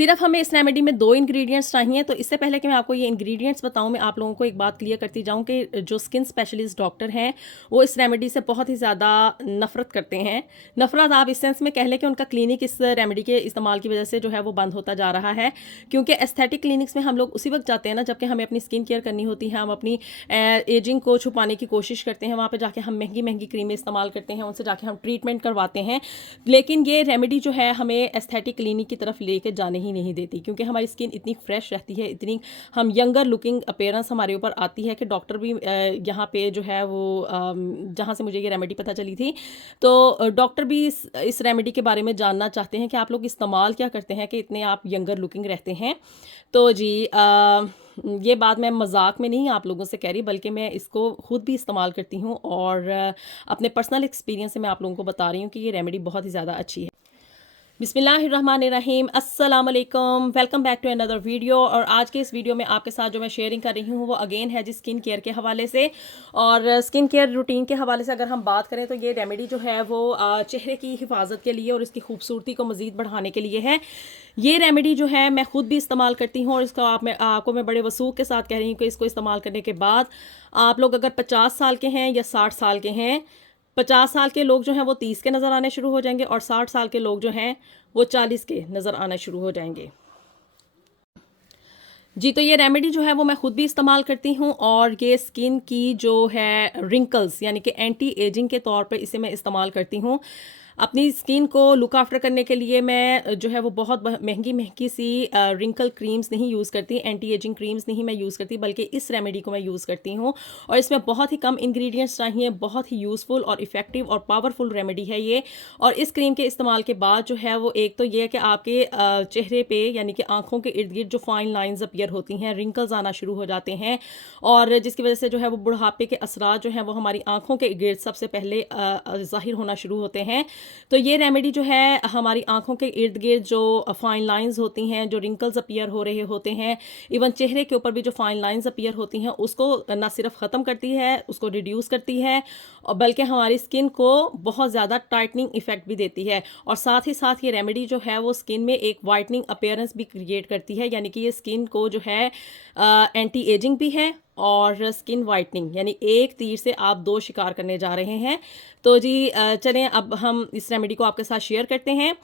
सिर्फ हमें इस रेमेडी में 2 इंग्रेडिएंट्स चाहिए। तो इससे पहले कि मैं आपको ये इंग्रेडिएंट्स बताऊँ, मैं आप लोगों को एक बात क्लियर करती जाऊँ कि जो स्किन स्पेशलिस्ट डॉक्टर हैं, वो इस रेमेडी से बहुत ही ज़्यादा नफ़रत करते हैं। नफ़रत आप इस सेंस में कह लें कि उनका क्लिनिक इस रेमेडी के इस्तेमाल की वजह से जो है वो बंद होता जा रहा है। क्योंकि एस्थेटिक क्लिनिक्स में हम लोग उसी वक्त जाते हैं ना, जबकि हमें अपनी स्किन केयर करनी होती है। हम अपनी एजिंग को छुपाने की कोशिश करते हैं, वहाँ पे जाके हम महंगी महंगी क्रीमें इस्तेमाल करते हैं, उनसे जाके हम ट्रीटमेंट करवाते हैं। लेकिन ये रेमेडी जो है हमें एस्थेटिक क्लिनिक की तरफ लेके जाने ही नहीं देती, क्योंकि हमारी स्किन इतनी फ्रेश रहती है, इतनी हम यंगर लुकिंग अपीयरेंस हमारे ऊपर आती है कि डॉक्टर भी यहाँ पे जो है वो जहाँ से मुझे ये रेमेडी पता चली थी, तो डॉक्टर भी इस रेमेडी के बारे में जानना चाहते हैं कि आप लोग इस्तेमाल क्या करते हैं कि इतने आप यंगर लुकिंग रहते हैं। तो जी ये बात मैं मजाक में नहीं आप लोगों से कह रही, बल्कि मैं इसको खुद भी इस्तेमाल करती हूँ और अपने पर्सनल एक्सपीरियंस से मैं आप लोगों को बता रही हूँ कि ये रेमेडी बहुत ही ज़्यादा अच्छी है। बिस्मिल्लाहिर्रहमानिर्रहीम, अस्सलाम वालेकुम, welcome back to another video. और आज के इस वीडियो में आपके साथ जो मैं शेयरिंग कर रही हूँ वो अगेन है जी स्किन केयर के हवाले से। और स्किन केयर रूटीन के हवाले से अगर हम बात करें तो ये रेमेडी जो है वो चेहरे की हिफाजत के लिए और इसकी खूबसूरती को मज़ीद बढ़ाने के लिए है। ये रेमेडी जो है मैं खुद भी इस्तेमाल करती हूँ और इसका आपको मैं बड़े वसूख के साथ कह रही हूँ कि इसको इस्तेमाल करने के बाद आप लोग अगर 50 साल के हैं या 60 साल के हैं, 50 साल के लोग जो हैं वो 30 के नज़र आने शुरू हो जाएंगे और 60 साल के लोग जो हैं वो 40 के नज़र आना शुरू हो जाएंगे। जी, तो ये रेमेडी जो है वो मैं खुद भी इस्तेमाल करती हूँ और ये स्किन की जो है रिंकल्स यानी कि एंटी एजिंग के तौर पर इसे मैं इस्तेमाल करती हूँ। अपनी स्किन को लुक आफ्टर करने के लिए मैं जो है वो बहुत महंगी महंगी सी रिंकल क्रीम्स नहीं यूज़ करती, एंटी एजिंग क्रीम्स नहीं मैं यूज़ करती, बल्कि इस रेमेडी को मैं यूज़ करती हूँ। और इसमें बहुत ही कम इंग्रेडिएंट्स चाहिए, बहुत ही यूज़फुल और इफ़ेक्टिव और पावरफुल रेमेडी है ये। और इस क्रीम के इस्तेमाल के बाद जो है वो एक तो ये है कि आपके चेहरे पे यानी कि आंखों के इर्द गिर्द जो फाइन लाइंस अपीयर होती हैं, रिंकल्स आना शुरू हो जाते हैं और जिसकी वजह से जो है वो बुढ़ापे के असरात जो हैं वो हमारी आंखों के गिर्द सबसे पहले ज़ाहिर होना शुरू होते हैं। तो ये रेमेडी जो है हमारी आंखों के इर्द गिर्द जो फाइन लाइंस होती हैं, जो रिंकल्स अपीयर हो रहे होते हैं, इवन चेहरे के ऊपर भी जो फाइन लाइंस अपीयर होती हैं, उसको ना सिर्फ ख़त्म करती है, उसको रिड्यूस करती है और बल्कि हमारी स्किन को बहुत ज़्यादा टाइटनिंग इफेक्ट भी देती है। और साथ ही साथ ये रेमेडी जो है वो स्किन में एक वाइटनिंग अपीयरेंस भी क्रिएट करती है, यानी कि ये स्किन को जो है एंटी एजिंग भी है और स्किन वाइटनिंग, यानी एक तीर से आप 2 शिकार करने जा रहे हैं। तो जी चलें अब हम इस रेमेडी को आपके साथ शेयर करते हैं।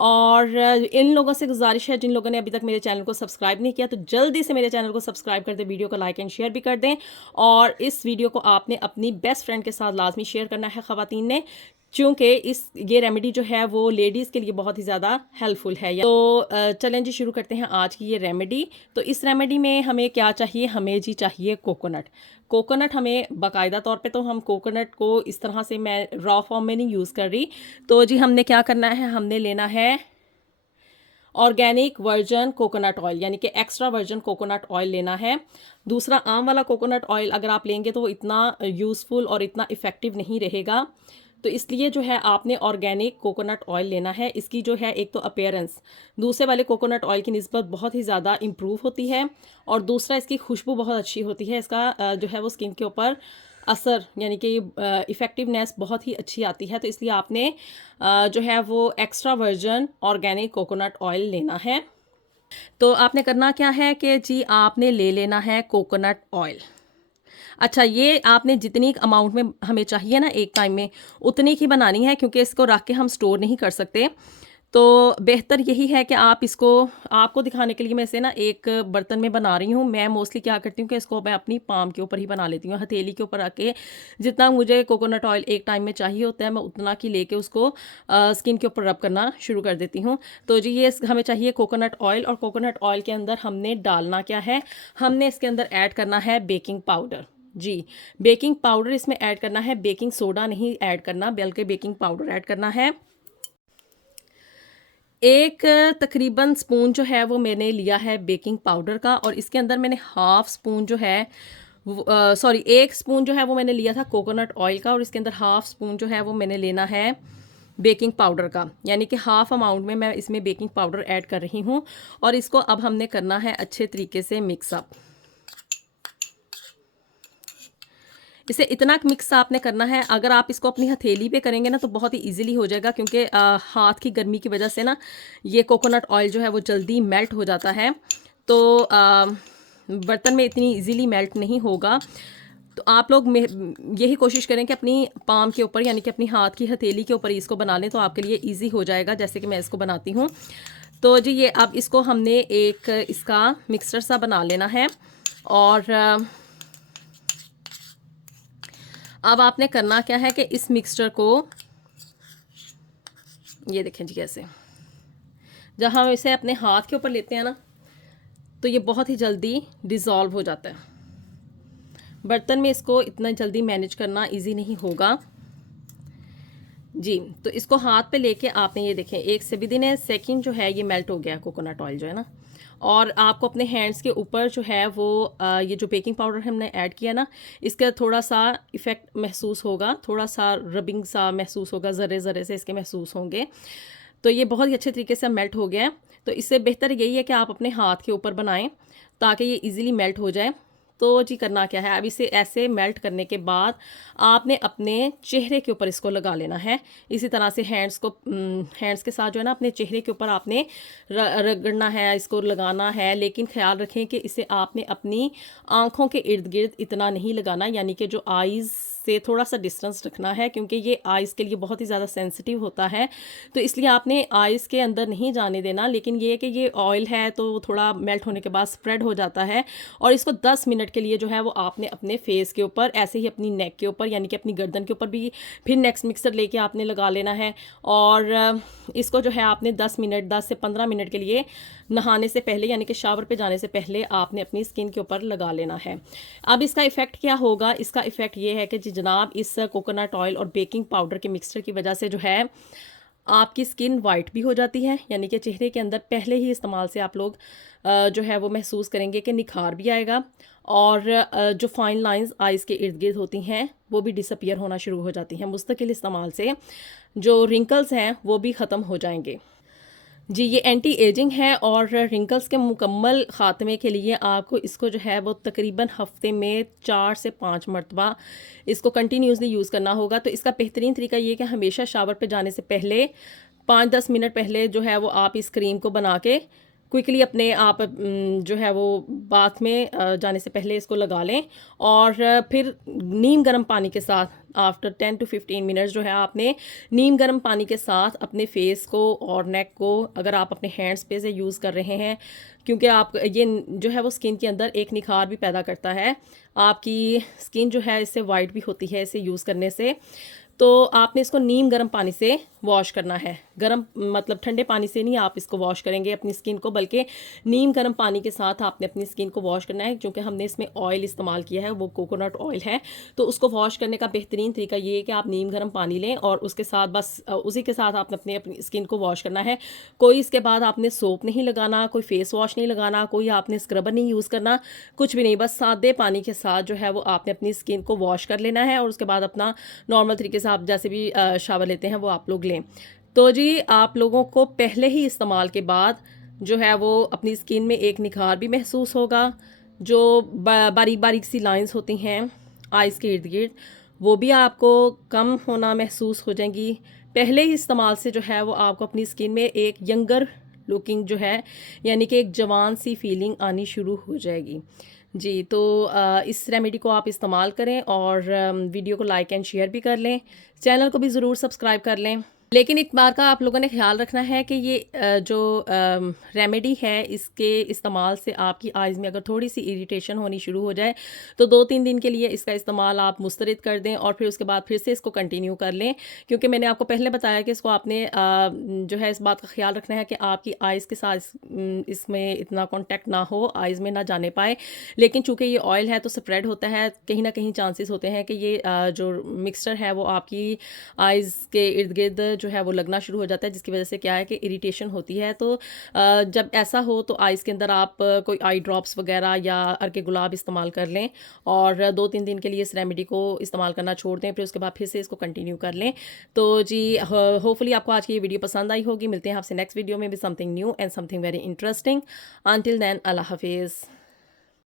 और इन लोगों से गुजारिश है जिन लोगों ने अभी तक मेरे चैनल को सब्सक्राइब नहीं किया तो जल्दी से मेरे चैनल को सब्सक्राइब कर दें, वीडियो को लाइक एंड शेयर भी कर दें। और इस वीडियो को आपने अपनी बेस्ट फ्रेंड के साथ लाजमी शेयर करना है ख़वातीन ने, क्योंकि ये रेमेडी जो है वो लेडीज़ के लिए बहुत ही ज़्यादा हेल्पफुल है। तो चलें जी शुरू करते हैं आज की ये रेमेडी। तो इस रेमेडी में हमें क्या चाहिए, हमें जी चाहिए कोकोनट। कोकोनट हमें बाकायदा तौर पे, तो हम कोकोनट को इस तरह से मैं रॉ फॉर्म में नहीं यूज़ कर रही। तो जी हमने क्या करना है, हमने लेना है ऑर्गेनिक वर्जन कोकोनट ऑयल, यानी कि एक्स्ट्रा वर्जन कोकोनट ऑयल लेना है। दूसरा आम वाला कोकोनट ऑयल अगर आप लेंगे तो वो इतना यूज़फुल और इतना इफ़ेक्टिव नहीं रहेगा। तो इसलिए जो है आपने ऑर्गेनिक कोकोनट ऑयल लेना है। इसकी जो है एक तो अपीयरेंस दूसरे वाले कोकोनट ऑयल की निस्बत बहुत ही ज़्यादा इम्प्रूव होती है और दूसरा इसकी खुशबू बहुत अच्छी होती है। इसका जो है वो स्किन के ऊपर असर यानी कि इफ़ेक्टिवनेस बहुत ही अच्छी आती है। तो इसलिए आपने जो है वो extra version organic coconut oil लेना है। तो आपने करना क्या है कि जी आपने ले लेना है कोकोनट ऑयल। अच्छा, ये आपने जितनी अमाउंट में हमें चाहिए ना एक टाइम में उतनी ही बनानी है, क्योंकि इसको रख के हम स्टोर नहीं कर सकते। तो बेहतर यही है कि आप इसको, आपको दिखाने के लिए मैं इसे ना एक बर्तन में बना रही हूँ। मैं मोस्टली क्या करती हूँ कि इसको मैं अपनी पाम के ऊपर ही बना लेती हूँ, हथेली के ऊपर रखे जितना मुझे कोकोनट ऑयल एक टाइम में चाहिए होता है मैं उतना की लेके उसको स्किन के ऊपर रब करना शुरू कर देती हूँ। तो जी ये हमें चाहिए कोकोनट ऑयल और कोकोनट ऑयल के अंदर हमने डालना क्या है, हमने इसके अंदर ऐड करना है बेकिंग पाउडर। जी बेकिंग पाउडर इसमें ऐड करना है, बेकिंग सोडा नहीं ऐड करना बल्कि बेकिंग पाउडर ऐड करना है। एक तकरीबन स्पून जो है वो मैंने लिया है बेकिंग पाउडर का और इसके अंदर मैंने हाफ स्पून जो है सॉरी 1 स्पून जो है वो मैंने लिया था कोकोनट ऑयल का और इसके अंदर हाफ स्पून जो है वो मैंने लेना है बेकिंग पाउडर का, यानी कि हाफ अमाउंट में मैं इसमें बेकिंग पाउडर ऐड कर रही हूँ। और इसको अब हमने करना है अच्छे तरीके से मिक्सअप। इसे इतना मिक्स आपने करना है, अगर आप इसको अपनी हथेली पे करेंगे ना तो बहुत ही ईज़िली हो जाएगा, क्योंकि हाथ की गर्मी की वजह से ना ये कोकोनट ऑयल जो है वो जल्दी मेल्ट हो जाता है। तो बर्तन में इतनी ईज़िली मेल्ट नहीं होगा। तो आप लोग यही कोशिश करें कि अपनी पाम के ऊपर यानी कि अपनी हाथ की हथेली के ऊपर इसको बना लें, तो आपके लिए ईज़ी हो जाएगा, जैसे कि मैं इसको बनाती हूँ। तो जी ये अब इसको हमने एक इसका मिक्सचर सा बना लेना है। और अब आपने करना क्या है कि इस मिक्सचर को, ये देखें जी कैसे, जब हम इसे अपने हाथ के ऊपर लेते हैं ना तो ये बहुत ही जल्दी डिज़ोल्व हो जाता है। बर्तन में इसको इतना जल्दी मैनेज करना इजी नहीं होगा जी। तो इसको हाथ पे लेके आपने ये देखें 1 से विदिन ए सेकंड जो है ये मेल्ट हो गया कोकोनट ऑयल जो है ना। और आपको अपने हैंड्स के ऊपर जो है वो ये जो बेकिंग पाउडर हमने ऐड किया ना, इसका थोड़ा सा इफ़ेक्ट महसूस होगा, थोड़ा सा रबिंग सा महसूस होगा, ज़रे ज़रे से इसके महसूस होंगे। तो ये बहुत ही अच्छे तरीके से मेल्ट हो गया है। तो इससे बेहतर यही है कि आप अपने हाथ के ऊपर बनाएं ताकि ये इजीली मेल्ट हो जाए। तो जी करना क्या है, अब इसे ऐसे मेल्ट करने के बाद आपने अपने चेहरे के ऊपर इसको लगा लेना है। इसी तरह से हैंड्स के साथ जो है ना अपने चेहरे के ऊपर आपने रगड़ना है, इसको लगाना है। लेकिन ख्याल रखें कि इसे आपने अपनी आँखों के इर्द गिर्द इतना नहीं लगाना, यानी कि जो आइज़ से थोड़ा सा डिस्टेंस रखना है, क्योंकि ये आइज़ के लिए बहुत ही ज़्यादा सेंसिटिव होता है। तो इसलिए आपने आइज़ के अंदर नहीं जाने देना। लेकिन ये कि ये ऑयल है तो थोड़ा मेल्ट होने के बाद स्प्रेड हो जाता है। और इसको 10 मिनट के लिए जो है वो आपने अपने फेस के ऊपर, ऐसे ही अपनी नेक के ऊपर यानी कि अपनी गर्दन के ऊपर भी फिर नेक्स्ट मिक्सर लेके आपने लगा लेना है। और इसको जो है आपने 10 से 15 मिनट के लिए नहाने से पहले यानी कि शावर पे जाने से पहले आपने अपनी स्किन के ऊपर लगा लेना है। अब इसका इफ़ेक्ट क्या होगा, इसका इफ़ेक्ट ये है कि जी जनाब इस कोकोनट ऑयल और बेकिंग पाउडर के मिक्सचर की वजह से जो है आपकी स्किन वाइट भी हो जाती है, यानी कि चेहरे के अंदर पहले ही इस्तेमाल से आप लोग जो है वो महसूस करेंगे कि निखार भी आएगा। और जो फाइन लाइंस आइज़ के इर्द गिर्द होती हैं वो भी डिसअपियर होना शुरू हो जाती हैं मुस्तकिल इस्तेमाल से। जो रिंकल्स हैं वो भी ख़त्म हो जाएंगे जी। ये एंटी एजिंग है और रिंकल्स के मुकम्मल ख़ात्मे के लिए आपको इसको जो है वो तकरीबन हफ्ते में 4 से 5 मरतबा इसको कंटिन्यूसली यूज़ करना होगा। तो इसका बेहतरीन तरीका ये कि हमेशा शावर पे जाने से पहले 5-10 मिनट पहले जो है वो आप इस क्रीम को बना के क्विकली अपने आप जो है वो बाथ में जाने से पहले इसको लगा लें। और फिर नीम गर्म पानी के साथ आफ्टर 10 to 15 मिनट्स जो है आपने नीम गर्म पानी के साथ अपने फेस को और नेक को, अगर आप अपने हैंड्स पे से यूज़ कर रहे हैं, क्योंकि आप ये जो है वो स्किन के अंदर एक निखार भी पैदा करता है। आपकी स्किन जो है इससे वाइट भी होती है इसे यूज़ करने से। तो आपने इसको नीम गर्म पानी से वॉश करना है। गर्म मतलब ठंडे पानी से नहीं आप इसको वॉश करेंगे अपनी स्किन को, बल्कि नीम गर्म पानी के साथ आपने अपनी स्किन को वॉश करना है। क्योंकि हमने इसमें ऑयल इस्तेमाल किया है, वो कोकोनट ऑयल है। तो उसको वॉश करने का बेहतरीन तरीका ये है कि आप नीम गर्म पानी लें और उसके साथ बस उसी के साथ आपने अपनी स्किन को वॉश करना है। कोई इसके बाद आपने सोप नहीं लगाना, कोई फेस वॉश नहीं लगाना, कोई आपने स्क्रबर नहीं यूज़ करना, कुछ भी नहीं। बस सादे पानी के साथ जो है वो आपने अपनी स्किन को वॉश कर लेना है और उसके बाद अपना नॉर्मल तरीके से आप जैसे भी शावर लेते हैं वो आप लोग लें। तो जी आप लोगों को पहले ही इस्तेमाल के बाद जो है वो अपनी स्किन में एक निखार भी महसूस होगा। जो बारीक बारीक सी लाइंस होती हैं आइज़ के इर्द गिर्द वो भी आपको कम होना महसूस हो जाएंगी। पहले ही इस्तेमाल से जो है वो आपको अपनी स्किन में एक यंगर लुकिंग जो है यानी कि एक जवान सी फीलिंग आनी शुरू हो जाएगी जी। तो इस रेमेडी को आप इस्तेमाल करें और वीडियो को लाइक एंड शेयर भी कर लें, चैनल को भी ज़रूर सब्सक्राइब कर लें। लेकिन एक बार का आप लोगों ने ख्याल रखना है कि ये जो रेमेडी है इसके इस्तेमाल से आपकी आइज़ में अगर थोड़ी सी इरिटेशन होनी शुरू हो जाए तो 2-3 दिन के लिए इसका इस्तेमाल आप मुस्तरद कर दें और फिर उसके बाद फिर से इसको कंटिन्यू कर लें। क्योंकि मैंने आपको पहले बताया कि इसको आपने जो है इस बात का ख्याल रखना है कि आपकी आइज़ के साथ इसमें इतना कॉन्टैक्ट ना हो, आइज़ में ना जाने पाए। लेकिन चूँकि ये ऑयल है तो स्प्रेड होता है, कहीं ना कहीं चांसेस होते हैं कि ये जो मिक्सचर है वो आपकी आइज़ के इर्द गिर्द जो है वो लगना शुरू हो जाता है, जिसकी वजह से क्या है कि इरिटेशन होती है। तो जब ऐसा हो तो आइज़ के अंदर आप कोई आई ड्रॉप्स वगैरह या अर्के गुलाब इस्तेमाल कर लें और 2-3 दिन के लिए इस रेमेडी को इस्तेमाल करना छोड़ दें, फिर उसके बाद फिर से इसको कंटिन्यू कर लें। तो जी होपफुली आपको आज की ये वीडियो पसंद आई होगी। मिलते हैं आपसे नेक्स्ट वीडियो में भी something new and something very interesting. Until then अल्लाह हाफिज़।